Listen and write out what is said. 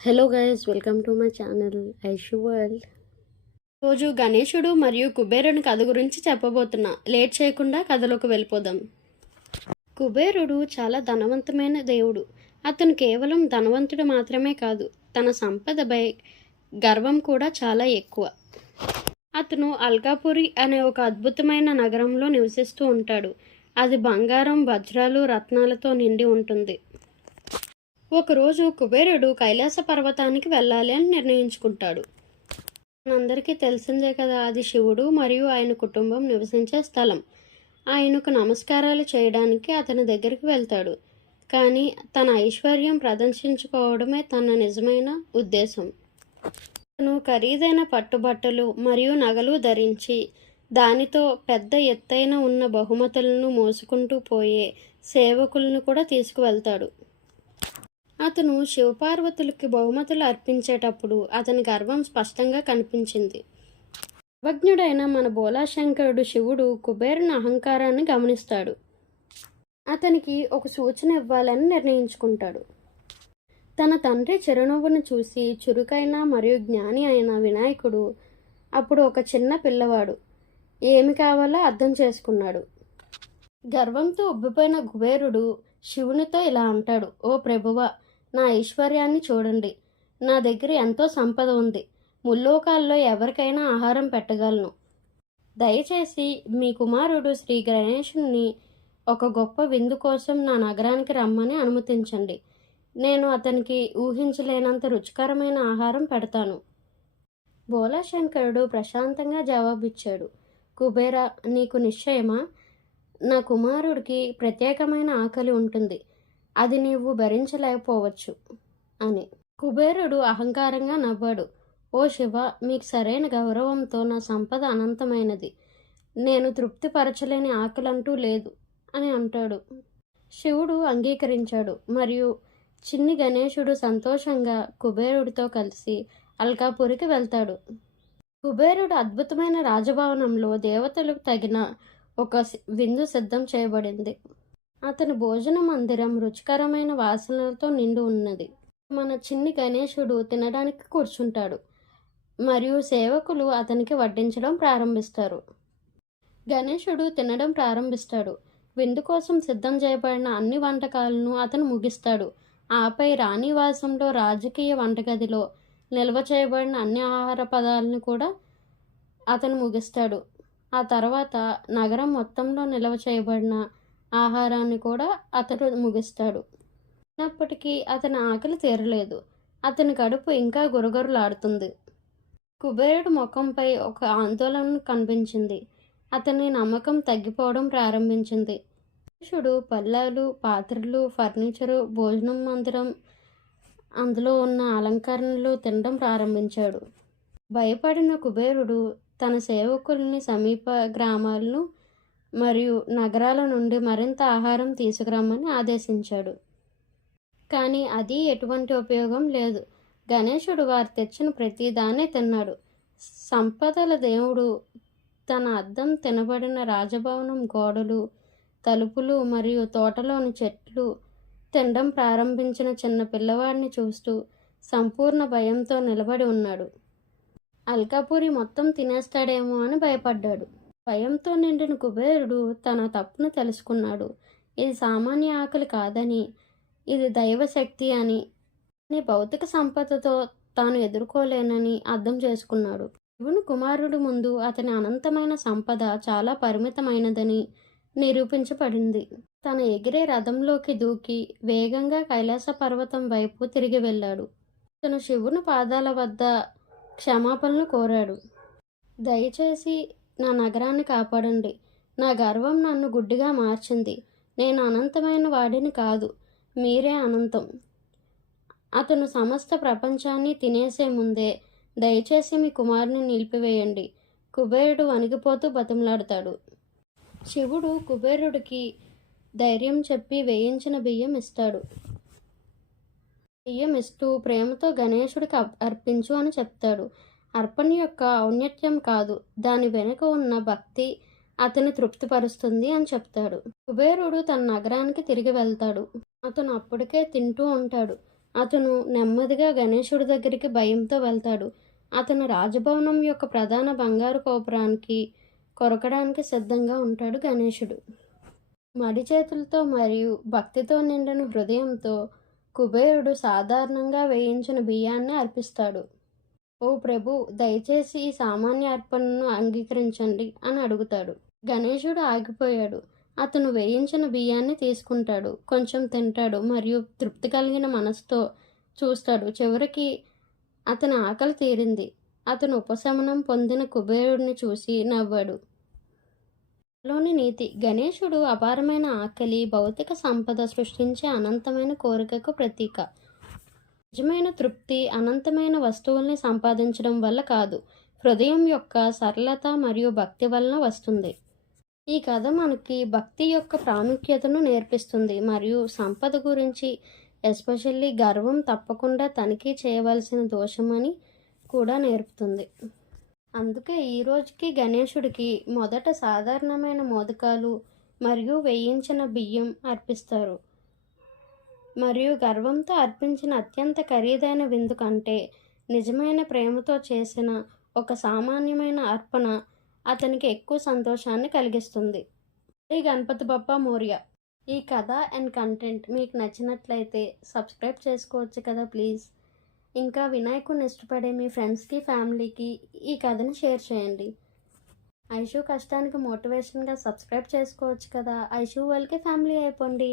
Hello guys welcome to my channel Aishu world. రోజు గణేశుడు మరియు కుబేరుని కథ గురించి చెప్పబోతున్నా. లేట్ చేయకుండా కథలోకి వెళ్ళిపోదాం. కుబేరుడు చాలా ధనవంతమైన దేవుడు. అతను కేవలం ధనవంతుడు మాత్రమే కాదు తన సంపదపై గర్వం కూడా చాలా ఎక్కువ. అతను అల్కాపురి అనే ఒక అద్భుతమైన నగరంలో నివసిస్తూ ఉంటాడు. అది బంగారం వజ్రాలు రత్నాలతో నిండి ఉంటుంది. ఒకరోజు కుబేరుడు కైలాస పర్వతానికి వెళ్ళాలి అని నిర్ణయించుకుంటాడు. మనందరికీ తెలిసిందే కదా అది శివుడు మరియు ఆయన కుటుంబం నివసించే స్థలం. ఆయనకు నమస్కారాలు చేయడానికి అతని దగ్గరికి వెళ్తాడు. కానీ తన ఐశ్వర్యం ప్రదర్శించుకోవడమే తన నిజమైన ఉద్దేశం. అతను ఖరీదైన పట్టుబట్టలు మరియు నగలు ధరించి దానితో పెద్ద ఎత్తైన ఉన్న బహుమతులను మోసుకుంటూ పోయే సేవకులను కూడా తీసుకువెళ్తాడు. అతను శివపార్వతులకి బహుమతులు అర్పించేటప్పుడు అతని గర్వం స్పష్టంగా కనిపించింది. సర్వజ్ఞుడైన మన బోలాశంకరుడు శివుడు కుబేరుని అహంకారాన్ని గమనిస్తాడు. అతనికి ఒక సూచన ఇవ్వాలని నిర్ణయించుకుంటాడు. తన తండ్రి చిరునవ్వును చూసి చురుకైన మరియు జ్ఞాని అయిన వినాయకుడు అప్పుడు ఒక చిన్న పిల్లవాడు. ఏమి కావాలో అర్థం చేసుకున్నాడు. గర్వంతో ఉబ్బిపోయిన కుబేరుడు శివునితో ఇలా అంటాడు ఓ ప్రభువ నా ఐశ్వర్యాన్ని చూడండి. నా దగ్గర ఎంతో సంపద ఉంది. ముల్లోకాల్లో ఎవరికైనా ఆహారం పెట్టగలను. దయచేసి మీ కుమారుడు శ్రీ గణేశుని ఒక గొప్ప విందు కోసం నా నగరానికి రమ్మని అనుమతించండి. నేను అతనికి ఊహించలేనంత రుచికరమైన ఆహారం పెడతాను. బోలాశంకరుడు ప్రశాంతంగా జవాబిచ్చాడు. కుబేరా నీకు నిశ్చయమా? నా కుమారుడికి ప్రత్యేకమైన ఆకలి ఉంటుంది. అది నీవు భరించలేకపోవచ్చు అని. కుబేరుడు అహంకారంగా నవ్వాడు. ఓ శివ మీకు సరైన గౌరవంతో నా సంపద అనంతమైనది. నేను తృప్తిపరచలేని ఆకలంటూ లేదు అని అంటాడు. శివుడు అంగీకరించాడు. మరియు చిన్ని గణేశుడు సంతోషంగా కుబేరుడితో కలిసి అల్కాపురికి వెళ్తాడు. కుబేరుడు అద్భుతమైన రాజభవనంలో దేవతలకు తగిన ఒక విందు సిద్ధం చేయబడింది. అతని భోజన మందిరం రుచికరమైన వాసనలతో నిండి ఉన్నది. మన చిన్ని గణేశుడు తినడానికి కూర్చుంటాడు. మరియు సేవకులు అతనికి వడ్డించడం ప్రారంభిస్తారు. గణేశుడు తినడం ప్రారంభిస్తాడు. విందు కోసం సిద్ధం చేయబడిన అన్ని వంటకాలను అతను ముగిస్తాడు. ఆపై రాణివాసంలో రాజకీయ వంటగదిలో నిల్వ చేయబడిన అన్ని ఆహార పదాలను కూడా అతను ముగిస్తాడు. ఆ తర్వాత నగరం మొత్తంలో నిల్వ చేయబడిన ఆహారాన్ని కూడా అతడు ముగిస్తాడు. అయినప్పటికీ అతని ఆకలి తీరలేదు. అతని కడుపు ఇంకా గురగొరలాడుతుంది. కుబేరుడు ముఖంపై ఒక ఆందోళన కనిపించింది. అతని నమ్మకం తగ్గిపోవడం ప్రారంభించింది. పురుషుడు పల్లాలు పాత్రలు ఫర్నిచరు భోజనం మందిరం అందులో ఉన్న అలంకరణలు తినడం ప్రారంభించాడు. భయపడిన కుబేరుడు తన సేవకుల్ని సమీప గ్రామాలను మరియు నగరాల నుండి మరింత ఆహారం తీసుకురమ్మని ఆదేశించాడు. కానీ అది ఎటువంటి ఉపయోగం లేదు. గణేశుడు వారు తెచ్చిన ప్రతిదాన్ని తిన్నాడు. సంపదల దేవుడు తన అద్దం తినబడిన రాజభవనం గోడలు తలుపులు మరియు తోటలోని చెట్లు తినడం ప్రారంభించిన చిన్న పిల్లవాడిని చూస్తూ సంపూర్ణ భయంతో నిలబడి ఉన్నాడు. అల్కాపూరి మొత్తం తినేస్తాడేమో అని భయపడ్డాడు. భయంతో నిండిన కుబేరుడు తన తప్పును తెలుసుకున్నాడు. ఇది సామాన్య ఆకలి కాదని ఇది దైవశక్తి అని నీ భౌతిక సంపదతో తాను ఎదుర్కోలేనని అర్థం చేసుకున్నాడు. శివుని కుమారుడు ముందు అతని అనంతమైన సంపద చాలా పరిమితమైనదని నిరూపించబడింది. తన ఎగిరే రథంలోకి దూకి వేగంగా కైలాస పర్వతం వైపు తిరిగి వెళ్ళాడు. తను శివుని పాదాల వద్ద క్షమాపణలు కోరాడు. దయచేసి నా నగరాన్ని కాపాడండి. నా గర్వం నన్ను గుడ్డిగా మార్చింది. నేను అనంతమైన వాడిని కాదు. మీరే అనంతం. అతను సమస్త ప్రపంచాన్ని తినేసే ముందే దయచేసి మీ కుమారుని నిలిపివేయండి. కుబేరుడు వణికిపోతూ బతిమలాడతాడు. శివుడు కుబేరుడికి ధైర్యం చెప్పి వేయించిన బియ్యం ఇస్తాడు. బియ్యం ఇస్తూ ప్రేమతో గణేశుడికి అర్పించు అని చెప్తాడు. అర్పణ యొక్క ఔన్నత్యం కాదు. దాని వెనుక ఉన్న భక్తి అతని తృప్తిపరుస్తుంది అని చెప్తాడు. కుబేరుడు తన నగరానికి తిరిగి వెళ్తాడు. అతను అప్పటికే తింటూ ఉంటాడు. అతను నెమ్మదిగా గణేశుడి దగ్గరికి భయంతో వెళ్తాడు. అతను రాజభవనం యొక్క ప్రధాన బంగారు కోపురానికి కొరకడానికి సిద్ధంగా ఉంటాడు గణేశుడు. మడి చేతులతో మరియు భక్తితో నిండిన హృదయంతో కుబేరుడు సాధారణంగా వేయించిన బియ్యాన్ని అర్పిస్తాడు. ఓ ప్రభు దయచేసి ఈ సామాన్య అర్పణను అంగీకరించండి అని అడుగుతాడు. గణేశుడు ఆగిపోయాడు. అతను వేయించిన బియ్యాన్ని తీసుకుంటాడు. కొంచెం తింటాడు మరియు తృప్తి కలిగిన మనసుతో చూస్తాడు. చివరికి అతని ఆకలి తీరింది. అతను ఉపశమనం పొందిన కుబేరుడిని చూసి నవ్వాడు. లోని నీతి. గణేశుడు అపారమైన ఆకలి భౌతిక సంపద సృష్టించే అనంతమైన కోరికకు ప్రతీక. నిజమైన తృప్తి అనంతమైన వస్తువుల్ని సంపాదించడం వల్ల కాదు. హృదయం యొక్క సరళత మరియు భక్తి వలన వస్తుంది. ఈ కథ మనకి భక్తి యొక్క ప్రాముఖ్యతను నేర్పిస్తుంది మరియు సంపద గురించి ఎస్పెషల్లీ గర్వం తప్పకుండా తనిఖీ చేయవలసిన దోషమని కూడా నేర్పుతుంది. అందుకే ఈ రోజుకి గణేశుడికి మొదట సాధారణమైన మోదకాలు మరియు వేయించిన బియ్యం అర్పిస్తారు. మరియు గర్వంతో అర్పించిన అత్యంత ఖరీదైన విందు కంటే నిజమైన ప్రేమతో చేసిన ఒక సామాన్యమైన అర్పణ అతనికి ఎక్కువ సంతోషాన్ని కలిగిస్తుంది. ఈ గణపతి బప్ప మౌర్య. ఈ కథ అండ్ కంటెంట్ మీకు నచ్చినట్లయితే సబ్స్క్రైబ్ చేసుకోవచ్చు కదా ప్లీజ్. ఇంకా వినాయకుడిని ఇష్టపడే మీ ఫ్రెండ్స్కి ఫ్యామిలీకి ఈ కథని షేర్ చేయండి. ఐషు కష్టానికి మోటివేషన్గా సబ్స్క్రైబ్ చేసుకోవచ్చు కదా. ఐషు వాళ్ళకి ఫ్యామిలీ అయిపోండి.